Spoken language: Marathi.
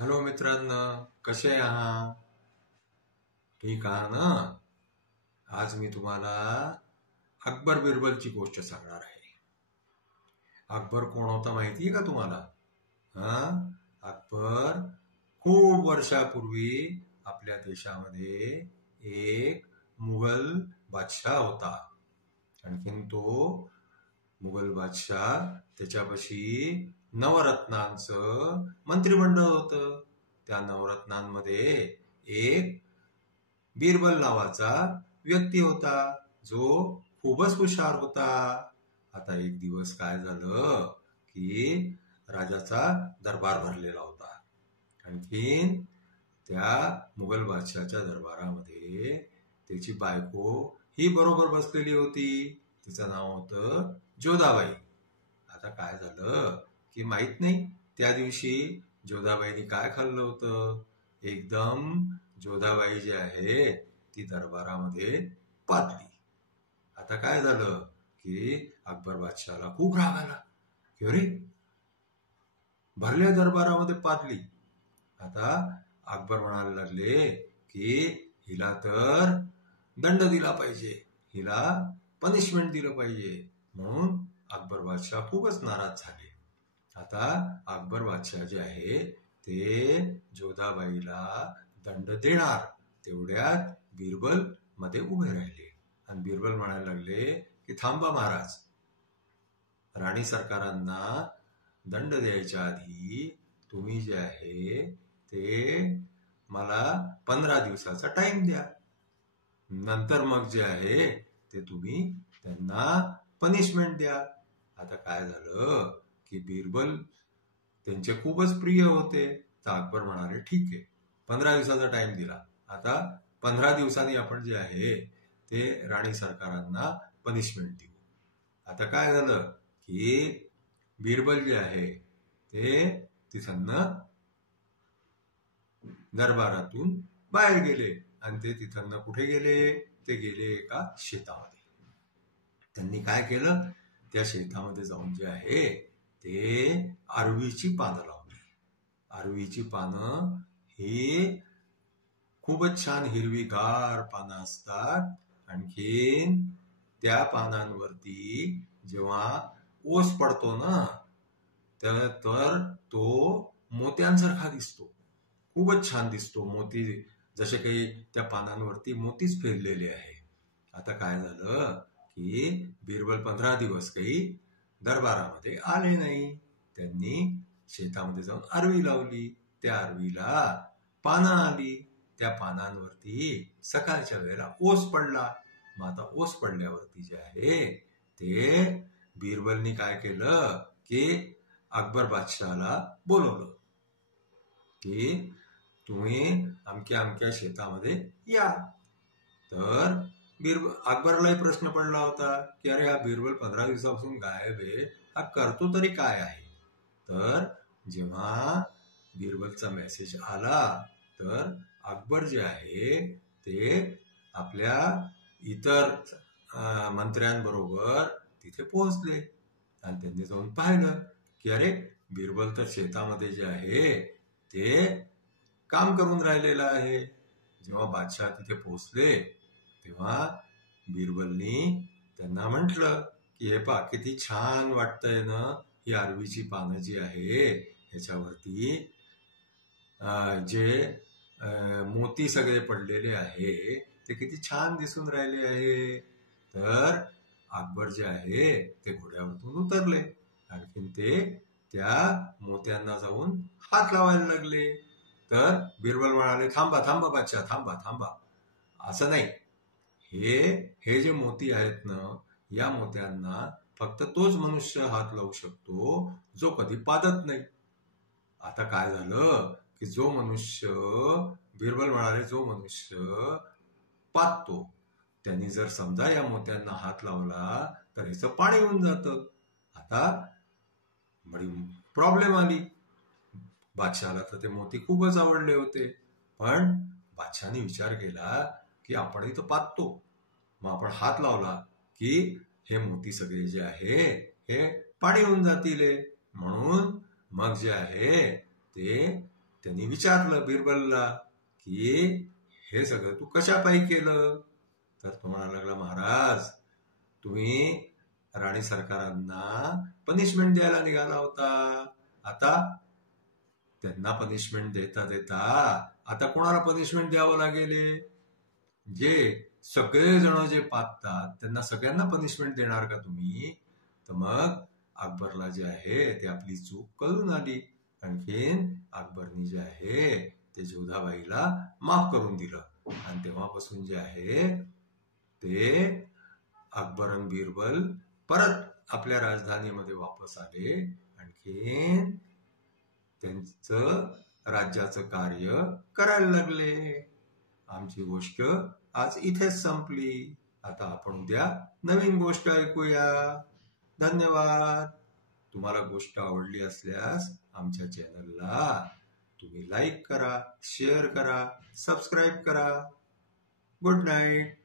हॅलो मित्रांनो, कसे आहात? ठीक आहात ना? आज मी तुम्हाला अकबर बिरबलची गोष्ट सांगणार आहे. अकबर कोण होता माहितीये का तुम्हाला? हा, अकबर खूप वर्षापूर्वी आपल्या देशामध्ये एक मुघल बादशाह होता. आणखीन तो मुघल बादशाह त्याच्यापाशी नवरत्नांचं मंत्रिमंडळ होतं. त्या नवरत्नांमध्ये एक बिरबल नावाचा व्यक्ती होता, जो खूपच हुशार होता. आता एक दिवस काय झालं की राजाचा दरबार भरलेला होता. आणखीन त्या मुघल बादशाहच्या दरबारामध्ये त्याची बायको ही बरोबर बसलेली होती. तिचं नाव होतं जोधाबाई. आता काय झालं की माहित नाही, त्या दिवशी जोधाबाईनी काय खाल्लं होतं. एकदम जोधाबाई जी आहे ती दरबारामध्ये पातली. आता काय झालं की अकबर बादशाहला खूप राग आला की अरे, भरल्या दरबारामध्ये पातली. आता अकबर म्हणायला लागले की हिला तर दंड दिला पाहिजे, हिला पनिशमेंट दिलं पाहिजे. म्हणून अकबर बादशाह खूपच नाराज झाले. आता अकबर बादशाह जे आहे ते जोधाबाईला दंड देणार तेवढ्यात बिरबल मध्ये उभे राहिले आणि बिरबल म्हणायला लागले की थांबा महाराज, राणी सरकारांना दंड द्यायच्या आधी तुम्ही जे आहे ते मला 15 दिवसाचा टाइम द्या. नंतर मग जे आहे ते तुम्ही त्यांना पनिशमेंट द्या. आता काय झालं की बिरबल त्यांचे खूपच प्रिय होते. तर अकबर म्हणाले ठीक आहे, 15 दिवसाचा टाइम दिला. आता 15 दिवसांनी आपण जे आहे ते राणी सरकारांना पनिशमेंट देऊ. आता काय झालं की बिरबल जे आहे ते तिथं दरबारातून बाहेर गेले आणि ते तिथं कुठे गेले, ते गेले एका शेतामध्ये. त्यांनी काय केलं, त्या शेतामध्ये जाऊन जे आहे ते आरवीची पानं लावली. आरवीची पानं ही खूपच छान हिरवीगार पानं असतात. आणखीन त्या पानांवरती जेव्हा ओस पडतो ना, तर तो मोत्यांसारखा दिसतो. खूपच छान दिसतो. मोती जसे काही त्या पानांवरती मोतीच फिरलेले आहे. आता काय झालं की बिरबल 15 दिवस काही दरबारामध्ये आले नाही. त्यांनी शेतामध्ये जाऊन आरवी लावली. त्या आरवीला पानं आली. त्या पानांवरती सकाळच्या वेळेला ओस पडला. मग आता ओस पडल्यावरती जे आहे ते बिरबलनी काय केलं की अकबर बादशाहला बोलवलं की तुम्ही अमक्या अमक्या शेतामध्ये या. तर अकबरलाही प्रश्न पडला होता की अरे, हा बिरबल 15 दिवसापासून गायब आहे, हा करतो तरी काय आहे. तर जेव्हा बिरबलचा मेसेज आला तर अकबर जे आहे ते आपल्या इतर मंत्र्यांबरोबर तिथे पोहोचले आणि त्यांनी जाऊन पाहिलं की अरे, बिरबल तर शेतामध्ये जे आहे ते काम करून राहिलेलं आहे. जेव्हा बादशाह तिथे पोहोचले तेव्हा बिरबलनी त्यांना म्हटलं की हे पहा, किती छान वाटतंय ना, ही आरवीची पानं जी आहे ह्याच्यावरती जे मोती सगळे पडलेले आहे ते किती छान दिसून राहिले आहे. तर अकबर जे आहे ते घोड्यावरतून उतरले. आणखीन ते त्या मोत्यांना जाऊन हात लावायला लागले. तर बिरबल म्हणाले थांबा थांबा बादशाह, थांबा थांबा, असं नाही. हे जे मोती आहेत ना, या मोत्यांना फक्त तोच मनुष्य हात लावू शकतो जो कधी पादत नाही. आता काय झालं की जो मनुष्य, बिरबल म्हणाले, जो मनुष्य पादतो त्यांनी जर समजा या मोत्यांना हात लावला तर ह्याचं पाणी होऊन जातं. आता बडी प्रॉब्लेम आली. बादशाहला तर ते मोती खूपच आवडले होते, पण बादशाहने विचार केला की आपण इथं पादतो, मग आपण हात लावला की हे मोती सगळे जे आहे हे पाणी होऊन जातील. म्हणून मग जे आहे ते त्यांनी विचारलं बिरबलला की हे सगळं तू कशापायी केलं? तर तो म्हणायला लागला, महाराज तुम्ही राणी सरकारांना पनिशमेंट द्यायला निघाला होता. आता त्यांना पनिशमेंट देता देता आता कोणाला पनिशमेंट द्यावं लागेल? जे सगळेजण जे पाहतात त्यांना सगळ्यांना पनिशमेंट देणार का तुम्ही? तर मग अकबरला जे आहे ते आपली चूक कळून आली. आणखीन अकबरनी जे आहे ते जोधाबाईला माफ करून दिलं. आणि तेव्हापासून जे आहे ते अकबर आणि बिरबल परत आपल्या राजधानीमध्ये वापस आले. आणखीन त्यांचं राज्याचं कार्य करायला लागले. आमची गोष्ट आज इथेच संपली. आता आपण उद्या नवीन गोष्ट ऐकूया. धन्यवाद. तुम्हाला गोष्ट आवडली असल्यास आमच्या चॅनलला तुम्ही लाईक करा, शेअर करा, सबस्क्राईब करा. Good night.